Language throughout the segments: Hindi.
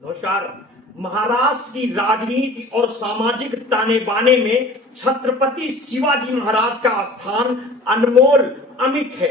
नमस्कार। महाराष्ट्र की राजनीति और सामाजिक ताने बाने में छत्रपति शिवाजी महाराज का स्थान अनमोल अमिट है।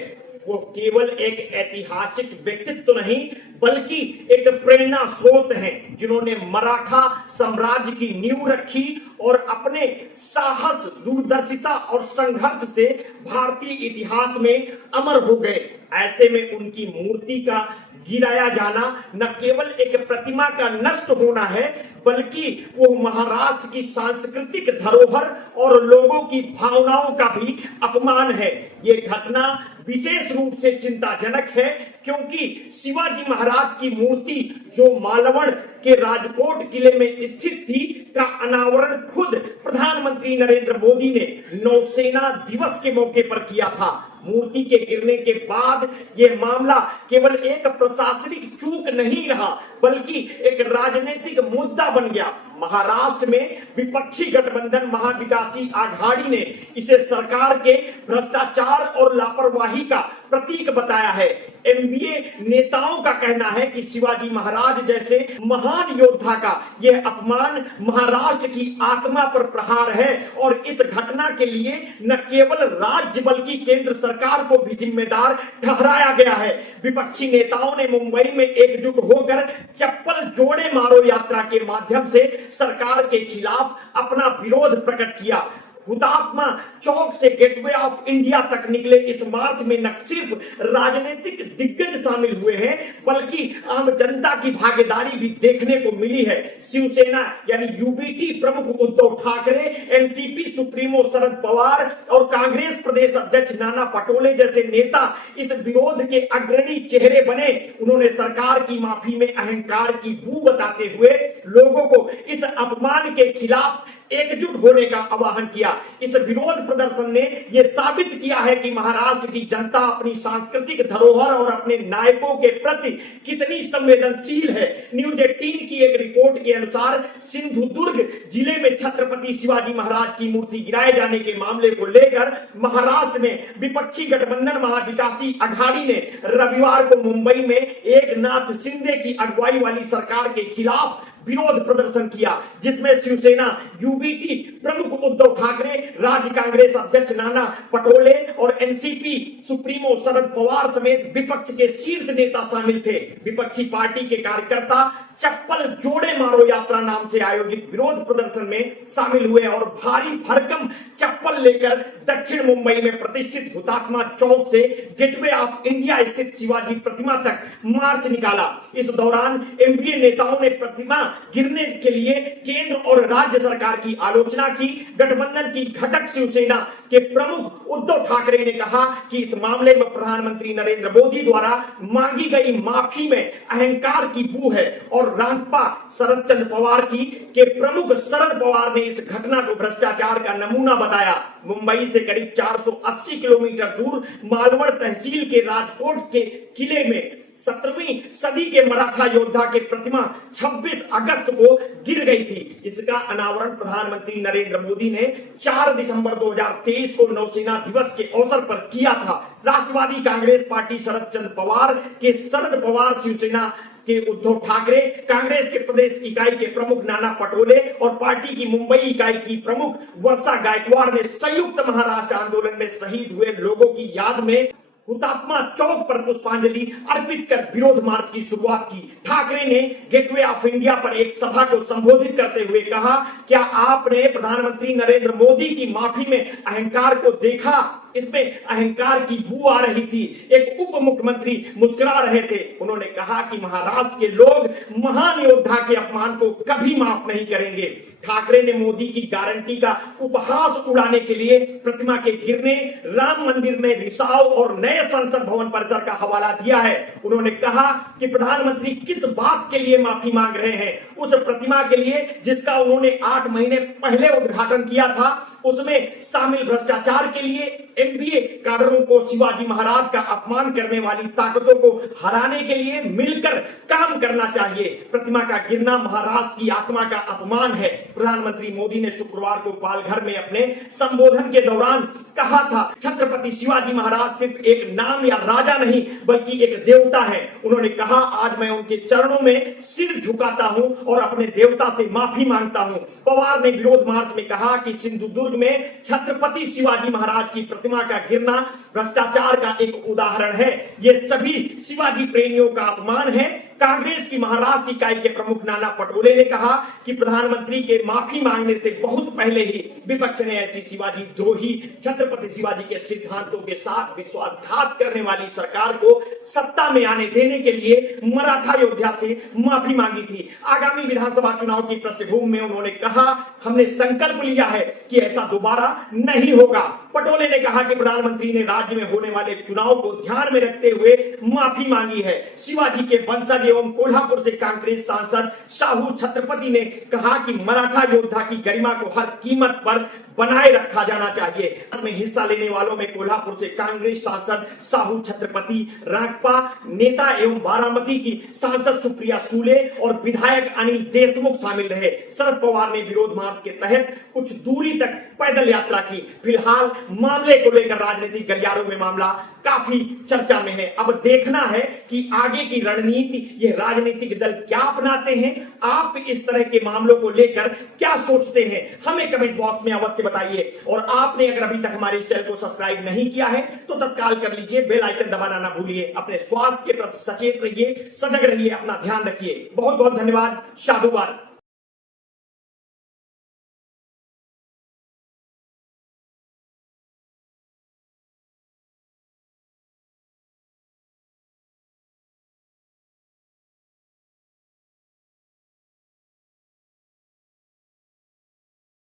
वो केवल एक ऐतिहासिक व्यक्तित्व नहीं बल्कि एक प्रेरणा स्रोत हैं, जिन्होंने मराठा साम्राज्य की नींव रखी और अपने साहस, दूरदर्शिता और संघर्ष से भारतीय इतिहास में अमर हो गए। ऐसे में उनकी मूर्ति का गिराया जाना न केवल एक प्रतिमा का नष्ट होना है, बल्कि वो महाराष्ट्र की सांस्कृतिक धरोहर और लोगों की भावनाओं का भी अपमान है। ये घटना विशेष रूप से चिंताजनक है क्योंकि शिवाजी महाराज की मूर्ति जो मालवण के राजकोट किले में स्थित थी का अनावरण खुद प्रधानमंत्री नरेंद्र मोदी ने नौसेना दिवस के मौके पर किया था। मूर्ति के गिरने के बाद ये मामला केवल एक प्रशासनिक चूक नहीं रहा बल्कि एक राजनीतिक मुद्दा बन गया। महाराष्ट्र में विपक्षी गठबंधन महाविकासी आघाड़ी ने इसे सरकार के भ्रष्टाचार और लापरवाही का प्रतीक बताया है। एमबीए नेताओं का कहना है कि शिवाजी महाराज जैसे महान योद्धा का यह अपमान महाराष्ट्र की आत्मा पर प्रहार है और इस घटना के लिए न केवल राज्य बल्कि केंद्र सरकार को भी जिम्मेदार ठहराया गया है। विपक्षी नेताओं ने मुंबई में एकजुट होकर चप्पल जोड़े मारो यात्रा के माध्यम से सरकार के खिलाफ अपना विरोध प्रकट किया। हुतात्मा चौक से गेटवे ऑफ इंडिया तक निकले इस मार्च में न सिर्फ राजनीतिक दिग्गज शामिल हुए हैं बल्कि आम जनता की भागीदारी भी देखने को मिली है। शिवसेना यानी यूबीटी प्रमुख उद्धव ठाकरे, एनसीपी सुप्रीमो शरद पवार और कांग्रेस प्रदेश अध्यक्ष नाना पटोले जैसे नेता इस विरोध के अग्रणी चेहरे बने। उन्होंने सरकार की माफी में अहंकार की बू बताते हुए लोगों को इस अपमान के खिलाफ एकजुट होने का आह्वान किया। इस विरोध प्रदर्शन ने यह साबित किया है कि महाराष्ट्र की जनता अपनी सांस्कृतिक धरोहर और अपने नायकों के प्रति कितनी संवेदनशील है। न्यूज 18 की एक रिपोर्ट के अनुसार सिंधुदुर्ग जिले में छत्रपति शिवाजी महाराज की मूर्ति गिराए जाने के मामले को लेकर महाराष्ट्र में विपक्षी गठबंधन महाविकासी आघाड़ी ने रविवार को मुंबई में एकनाथ शिंदे की अगुवाई वाली सरकार के खिलाफ विरोध प्रदर्शन किया, जिसमें शिवसेना यूबीटी प्रमुख उद्धव ठाकरे, राज्य कांग्रेस अध्यक्ष नाना पटोले और एनसीपी सुप्रीमो शरद पवार समेत विपक्ष के शीर्ष नेता शामिल थे। विपक्षी पार्टी के कार्यकर्ता चप्पल जोड़े मारो यात्रा नाम से आयोजित विरोध प्रदर्शन में शामिल हुए और भारी भरकम चप्पल लेकर दक्षिण मुंबई में प्रतिष्ठित हुतात्मा चौक से गेटवे ऑफ इंडिया स्थित शिवाजी प्रतिमा तक मार्च निकाला। इस दौरान एमपीए नेताओं ने प्रतिमा गिरने के लिए केंद्र और राज्य सरकार की आलोचना की। गठबंधन की घटक शिवसेना के प्रमुख उद्धव ठाकरे ने कहा कि इस मामले में प्रधानमंत्री नरेंद्र मोदी द्वारा मांगी गई माफी में अहंकार की बू है और रांगपा शरद चंद्र पवार के प्रमुख शरद पवार ने इस घटना को भ्रष्टाचार का नमूना बताया। मुंबई से करीब 480 किलोमीटर दूर मालवण तहसील के राजकोट के किले में 17वीं सदी के मराठा योद्धा की प्रतिमा 26 अगस्त को गिर गई थी। इसका अनावरण प्रधानमंत्री नरेंद्र मोदी ने 4 दिसंबर 2023 को नौसेना दिवस के अवसर पर किया था। राष्ट्रवादी कांग्रेस पार्टी शरद चंद्र पवार के शरद पवार, शिवसेना के उद्धव ठाकरे, कांग्रेस के प्रदेश इकाई के प्रमुख नाना पटोले और पार्टी की मुंबई इकाई की प्रमुख वर्षा गायकवाड़ ने संयुक्त महाराष्ट्र आंदोलन में शहीद हुए लोगों की याद में हुतात्मा चौक पर पुष्पांजलि अर्पित कर विरोध मार्च की शुरुआत की। ठाकरे ने गेटवे ऑफ इंडिया पर एक सभा को संबोधित करते हुए कहा, क्या आपने प्रधानमंत्री नरेंद्र मोदी की माफी में अहंकार को देखा? इसमें अहंकार की बू आ रही थी। एक उप मुख्यमंत्री मुस्कुरा रहे थे। उन्होंने कहा कि महाराष्ट्र के लोग महान योद्धा के अपमान को कभी माफ नहीं करेंगे। ठाकरे ने मोदी की गारंटी का उपहास उड़ाने के लिए प्रतिमा के गिरने, राम मंदिर में रिसाव और नए संसद भवन परिसर का हवाला दिया है। उन्होंने कहा कि प्रधानमंत्री किस बात के लिए माफी मांग रहे हैं? उस प्रतिमा के लिए जिसका उन्होंने 8 महीने पहले उद्घाटन किया था, उसमें शामिल भ्रष्टाचार के लिए, एमबीए काडरों को शिवाजी महाराज का अपमान करने वाली ताकतों को हराने के लिए मिलकर काम करना चाहिए। प्रतिमा का गिरना महाराष्ट्र की आत्मा का अपमान है। प्रधानमंत्री मोदी ने शुक्रवार को पालघर में अपने संबोधन के दौरान कहा था, छत्रपति शिवाजी महाराज सिर्फ एक नाम या राजा नहीं बल्कि एक देवता है। उन्होंने कहा, आज मैं उनके चरणों में सिर झुकाता हूं और अपने देवता से माफी मांगता हूं। पवार ने विरोध मार्च में कहा कि सिंधुदुर्ग में छत्रपति शिवाजी महाराज की प्रतिमा का गिरना भ्रष्टाचार का एक उदाहरण है। ये सभी शिवाजी प्रेमियों का अपमान है। कांग्रेस की महाराष्ट्र इकाई के प्रमुख नाना पटोले ने कहा कि प्रधानमंत्री के माफी मांगने से बहुत पहले ही विपक्ष ने ऐसी शिवाजी द्रोही, छत्रपति शिवाजी के सिद्धांतों के साथ विश्वासघात करने वाली सरकार को सत्ता में आने देने के लिए मराठा योद्धा से माफी मांगी थी। आगामी विधानसभा चुनाव की पृष्ठभूमि में उन्होंने कहा, हमने संकल्प लिया है कि ऐसा दोबारा नहीं होगा। पटोले ने कहा कि प्रधानमंत्री ने राज्य में होने वाले चुनाव को ध्यान में रखते हुए माफी मांगी है। शिवाजी के वंशज एवं कोल्हापुर से कांग्रेस सांसद साहू छत्रपति ने कहा कि मराठा योद्धा की गरिमा को हर कीमत पर बनाए रखा जाना चाहिए। इसमें हिस्सा लेने वालों में कोल्हापुर से कांग्रेस सांसद साहू छत्रपति, राकपा नेता एवं बारामती की सांसद सुप्रिया सूले और विधायक अनिल देशमुख शामिल रहे। शरद पवार ने विरोध मार्च के तहत कुछ दूरी तक पैदल यात्रा की। फिलहाल मामले को लेकर राजनीतिक गलियारों में मामला काफी चर्चा में है। अब देखना है कि आगे की रणनीति ये राजनीतिक दल क्या अपनाते हैं। आप इस तरह के मामलों को लेकर क्या सोचते हैं, हमें कमेंट बॉक्स में अवश्य बताइए। और आपने अगर अभी तक हमारे चैनल को सब्सक्राइब नहीं किया है तो तत्काल कर लीजिए, बेल आइकन दबाना ना भूलिए। अपने स्वास्थ्य के प्रति सचेत रहिए, सजग रहिए, अपना ध्यान रखिए। बहुत बहुत धन्यवाद। साधुवाद।